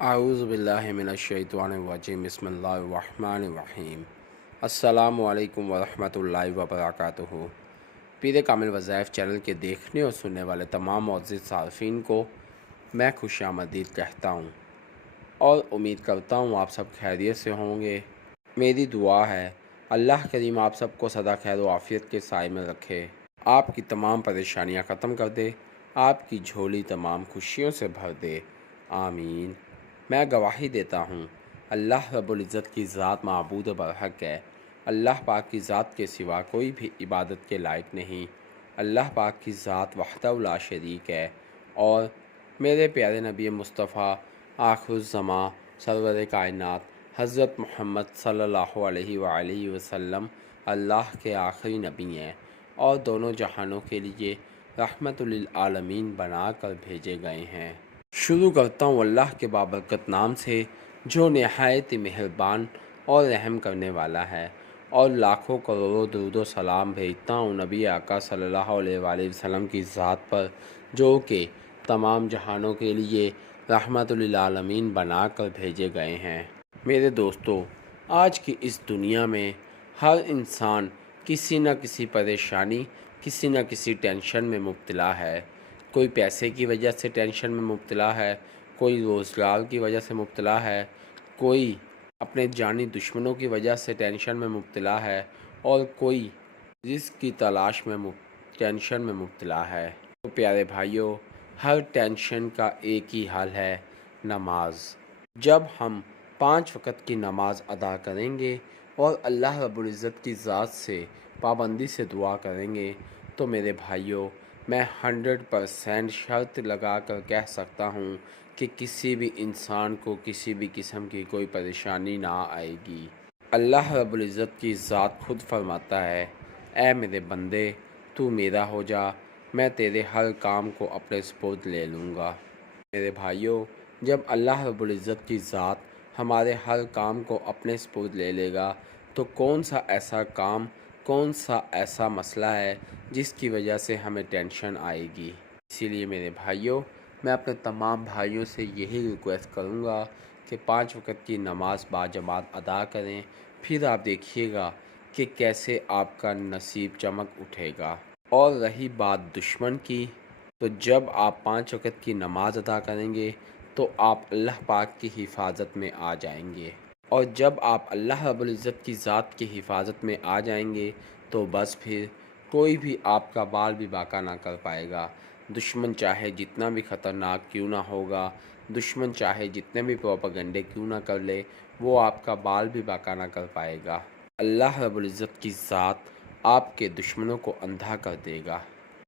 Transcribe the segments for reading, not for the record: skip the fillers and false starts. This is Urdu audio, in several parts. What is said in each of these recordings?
اعوذ باللہ من الشیطان الرجیم بسم اللہ الرحمن الرحیم۔ السلام علیکم ورحمۃ اللہ وبرکاتہ۔ پیر کامل وظائف چینل کے دیکھنے اور سننے والے تمام معزز صارفین کو میں خوش آمدید کہتا ہوں اور امید کرتا ہوں آپ سب خیریت سے ہوں گے۔ میری دعا ہے اللہ کریم آپ سب کو سدا خیر و عافیت کے سائے میں رکھے، آپ کی تمام پریشانیاں ختم کر دے، آپ کی جھولی تمام خوشیوں سے بھر دے، آمین۔ میں گواہی دیتا ہوں اللہ رب العزت کی ذات معبود برحق ہے، اللہ پاک کی ذات کے سوا کوئی بھی عبادت کے لائق نہیں، اللہ پاک کی ذات وحدہ لا شریک ہے، اور میرے پیارے نبی مصطفیٰ آخر الزماں سرور کائنات حضرت محمد صلی اللہ علیہ وآلہ وسلم اللہ کے آخری نبی ہیں اور دونوں جہانوں کے لیے رحمت للعالمین بنا کر بھیجے گئے ہیں۔ شروع کرتا ہوں اللہ کے بابرکت نام سے جو نہایت مہربان اور رحم کرنے والا ہے، اور لاکھوں کروڑوں درود و سلام بھیجتا ہوں نبی آقا صلی اللہ علیہ وآلہ وسلم کی ذات پر جو کہ تمام جہانوں کے لیے رحمت للعالمین بنا کر بھیجے گئے ہیں۔ میرے دوستو، آج کی اس دنیا میں ہر انسان کسی نہ کسی پریشانی، کسی نہ کسی ٹینشن میں مبتلا ہے۔ کوئی پیسے کی وجہ سے ٹینشن میں مبتلا ہے، کوئی روزگار کی وجہ سے مبتلا ہے، کوئی اپنے جانی دشمنوں کی وجہ سے ٹینشن میں مبتلا ہے، اور کوئی رزق کی تلاش میں ٹینشن میں مبتلا ہے۔ تو پیارے بھائیوں، ہر ٹینشن کا ایک ہی حل ہے، نماز۔ جب ہم 5 وقت کی نماز ادا کریں گے اور اللہ رب العزت کی ذات سے پابندی سے دعا کریں گے تو میرے بھائیوں، میں 100% شرط لگا کر کہہ سکتا ہوں کہ کسی بھی انسان کو کسی بھی قسم کی کوئی پریشانی نہ آئے گی۔ اللہ رب العزت کی ذات خود فرماتا ہے، اے میرے بندے، تو میرا ہو جا، میں تیرے ہر کام کو اپنے سپرد لے لوں گا۔ میرے بھائیوں، جب اللہ رب العزت کی ذات ہمارے ہر کام کو اپنے سپرد لے لے گا تو کون سا ایسا کام، کون سا ایسا مسئلہ ہے جس کی وجہ سے ہمیں ٹینشن آئے گی۔ اسی لیے میرے بھائیوں، میں اپنے تمام بھائیوں سے یہی ریکویسٹ کروں گا کہ 5 وقت کی نماز باجماعت ادا کریں، پھر آپ دیکھیے گا کہ کیسے آپ کا نصیب چمک اٹھے گا۔ اور رہی بات دشمن کی، تو جب آپ 5 وقت کی نماز ادا کریں گے تو آپ اللہ پاک کی حفاظت میں آ جائیں گے، اور جب آپ اللہ رب العزت کی ذات کی حفاظت میں آ جائیں گے تو بس پھر کوئی بھی آپ کا بال بھی باقا نہ کر پائے گا۔ دشمن چاہے جتنا بھی خطرناک کیوں نہ ہوگا، دشمن چاہے جتنے بھی پروپیگنڈے کیوں نہ کر لے، وہ آپ کا بال بھی باقا نہ کر پائے گا۔ اللہ رب العزت کی ذات آپ کے دشمنوں کو اندھا کر دے گا۔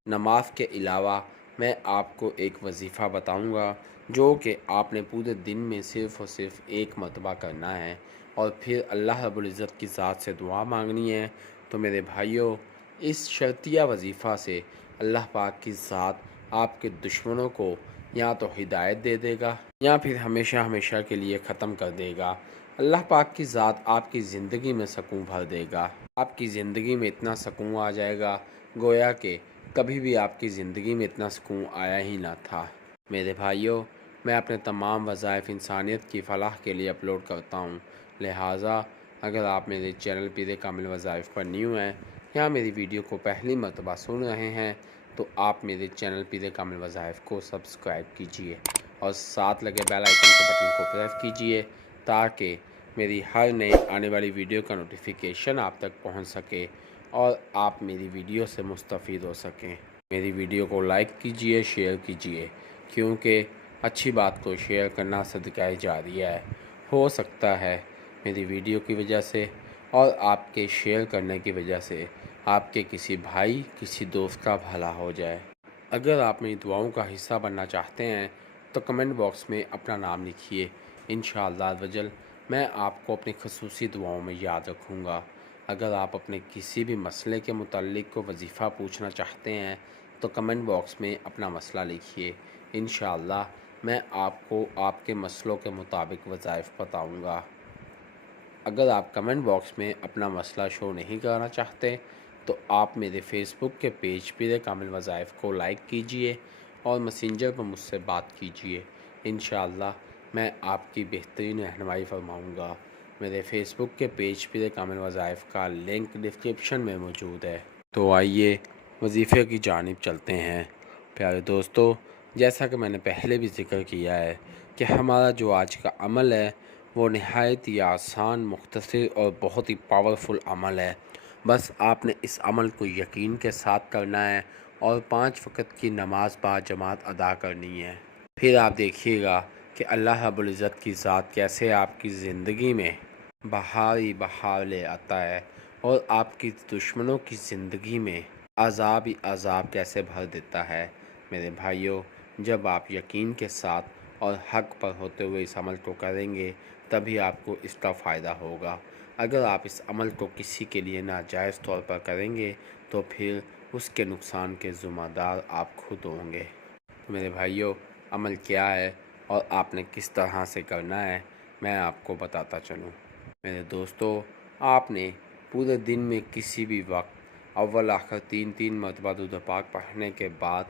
نماز کے علاوہ میں آپ کو ایک وظیفہ بتاؤں گا جو کہ آپ نے پورے دن میں صرف اور صرف ایک مرتبہ کرنا ہے، اور پھر اللہ رب العزت کی ذات سے دعا مانگنی ہے۔ تو میرے بھائیوں، اس شرطیہ وظیفہ سے اللہ پاک کی ذات آپ کے دشمنوں کو یا تو ہدایت دے دے گا یا پھر ہمیشہ ہمیشہ کے لیے ختم کر دے گا۔ اللہ پاک کی ذات آپ کی زندگی میں سکون بھر دے گا، آپ کی زندگی میں اتنا سکون آ جائے گا گویا کہ کبھی بھی آپ کی زندگی میں اتنا سکون آیا ہی نہ تھا۔ میرے بھائیوں، میں اپنے تمام وظائف انسانیت کی فلاح کے لیے اپلوڈ کرتا ہوں، لہٰذا اگر آپ میرے چینل پیر کامل وظائف پر نیو ہیں یا میری ویڈیو کو پہلی مرتبہ سن رہے ہیں تو آپ میرے چینل پیر کامل وظائف کو سبسکرائب کیجئے اور ساتھ لگے بیل آئیکن کے بٹن کو پریس کیجئے تاکہ میری ہر نئے آنے والی ویڈیو کا نوٹیفیکیشن آپ تک پہنچ سکے اور آپ میری ویڈیو سے مستفید ہو سکیں۔ میری ویڈیو کو لائک کیجئے، شیئر کیجئے، کیونکہ اچھی بات کو شیئر کرنا صدقہ جاریہ ہے۔ ہو سکتا ہے میری ویڈیو کی وجہ سے اور آپ کے شیئر کرنے کی وجہ سے آپ کے کسی بھائی، کسی دوست کا بھلا ہو جائے۔ اگر آپ میری دعاؤں کا حصہ بننا چاہتے ہیں تو کمنٹ باکس میں اپنا نام لکھیے، انشاءاللہ عزوجل میں آپ کو اپنی خصوصی دعاؤں میں یاد رکھوں گا۔ اگر آپ اپنے کسی بھی مسئلے کے متعلق کو وظیفہ پوچھنا چاہتے ہیں تو کمنٹ باکس میں اپنا مسئلہ لکھیے، انشاءاللہ میں آپ کو آپ کے مسئلوں کے مطابق وظائف بتاؤں گا۔ اگر آپ کمنٹ باکس میں اپنا مسئلہ شو نہیں کرنا چاہتے تو آپ میرے فیس بک کے پیج پیر کامل وظائف کو لائک کیجئے اور میسنجر پر مجھ سے بات کیجئے، انشاءاللہ میں آپ کی بہترین رہنمائی فرماؤں گا۔ میرے فیس بک کے پیج پہ کامل وظائف کا لنک ڈسکرپشن میں موجود ہے، تو آئیے وظیفے کی جانب چلتے ہیں۔ پیارے دوستو، جیسا کہ میں نے پہلے بھی ذکر کیا ہے کہ ہمارا جو آج کا عمل ہے وہ نہایت ہی آسان، مختصر اور بہت ہی پاورفل عمل ہے۔ بس آپ نے اس عمل کو یقین کے ساتھ کرنا ہے اور 5 وقت کی نماز با جماعت ادا کرنی ہے۔ پھر آپ دیکھیے گا کہ اللہ رب العزت کی ذات کیسے آپ کی زندگی میں بہار ہی بہار لے آتا ہے اور آپ کی دشمنوں کی زندگی میں عذاب ہی عذاب کیسے بھر دیتا ہے۔ میرے بھائیوں، جب آپ یقین کے ساتھ اور حق پر ہوتے ہوئے اس عمل کو کریں گے تبھی آپ کو اس کا فائدہ ہوگا۔ اگر آپ اس عمل کو کسی کے لیے ناجائز طور پر کریں گے تو پھر اس کے نقصان کے ذمہ دار آپ خود ہوں گے۔ میرے بھائیوں، عمل کیا ہے اور آپ نے کس طرح سے کرنا ہے میں آپ کو بتاتا چلوں۔ میرے دوستو، آپ نے پورے دن میں کسی بھی وقت اول آخر 3 مرتبہ درود پاک پڑھنے کے بعد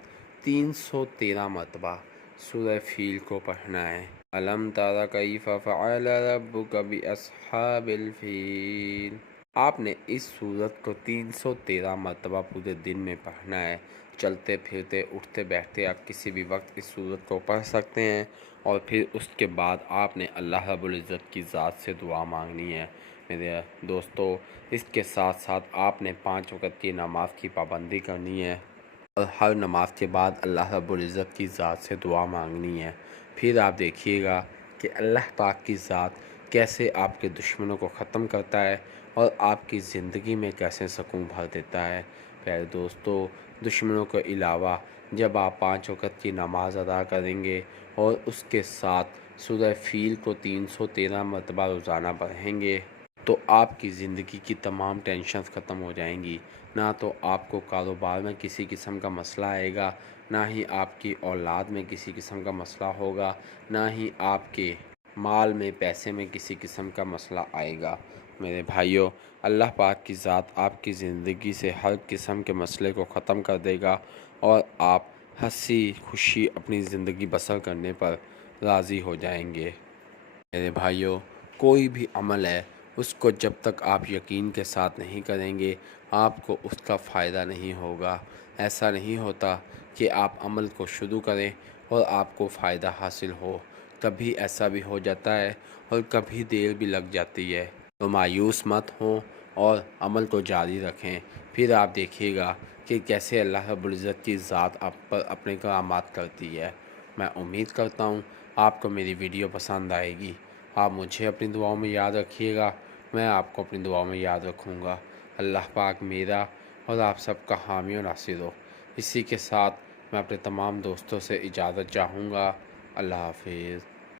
313 مرتبہ سورہ فیل کو پڑھنا ہے۔ الم تر کیف فعل ربک باصحاب الفیل۔ آپ نے اس سورت کو 313 مرتبہ پورے دن میں پڑھنا ہے۔ چلتے پھرتے اٹھتے بیٹھتے آپ کسی بھی وقت اس سورت کو پڑھ سکتے ہیں، اور پھر اس کے بعد آپ نے اللہ رب العزت کی ذات سے دعا مانگنی ہے۔ میرے دوستو، اس کے ساتھ ساتھ آپ نے 5 وقت کی نماز کی پابندی کرنی ہے اور ہر نماز کے بعد اللہ رب العزت کی ذات سے دعا مانگنی ہے۔ پھر آپ دیکھیے گا کہ اللہ پاک کی ذات کیسے آپ کے دشمنوں کو ختم کرتا ہے اور آپ کی زندگی میں کیسے سکون بھر دیتا ہے۔ پیارے دوستو، دشمنوں کے علاوہ جب آپ 5 وقت کی نماز ادا کریں گے اور اس کے ساتھ سورہ فیل کو 313 مرتبہ روزانہ پڑھیں گے تو آپ کی زندگی کی تمام ٹینشنز ختم ہو جائیں گی۔ نہ تو آپ کو کاروبار میں کسی قسم کا مسئلہ آئے گا، نہ ہی آپ کی اولاد میں کسی قسم کا مسئلہ ہوگا، نہ ہی آپ کے مال میں پیسے میں کسی قسم کا مسئلہ آئے گا۔ میرے بھائیوں، اللہ پاک کی ذات آپ کی زندگی سے ہر قسم کے مسئلے کو ختم کر دے گا اور آپ ہنسی خوشی اپنی زندگی بسر کرنے پر راضی ہو جائیں گے۔ میرے بھائیوں، کوئی بھی عمل ہے اس کو جب تک آپ یقین کے ساتھ نہیں کریں گے آپ کو اس کا فائدہ نہیں ہوگا۔ ایسا نہیں ہوتا کہ آپ عمل کو شروع کریں اور آپ کو فائدہ حاصل ہو، کبھی ایسا بھی ہو جاتا ہے اور کبھی دیر بھی لگ جاتی ہے۔ تو مایوس مت ہوں اور عمل کو جاری رکھیں، پھر آپ دیکھیے گا کہ کیسے اللہ رب العزت کی ذات آپ پر اپنے کرامات کرتی ہے۔ میں امید کرتا ہوں آپ کو میری ویڈیو پسند آئے گی۔ آپ مجھے اپنی دعاؤں میں یاد رکھیے گا، میں آپ کو اپنی دعاؤں میں یاد رکھوں گا۔ اللہ پاک میرا اور آپ سب کا حامی و ناصر ہو۔ اسی کے ساتھ میں اپنے تمام دوستوں سے اجازت چاہوں گا۔ اللہ حافظ۔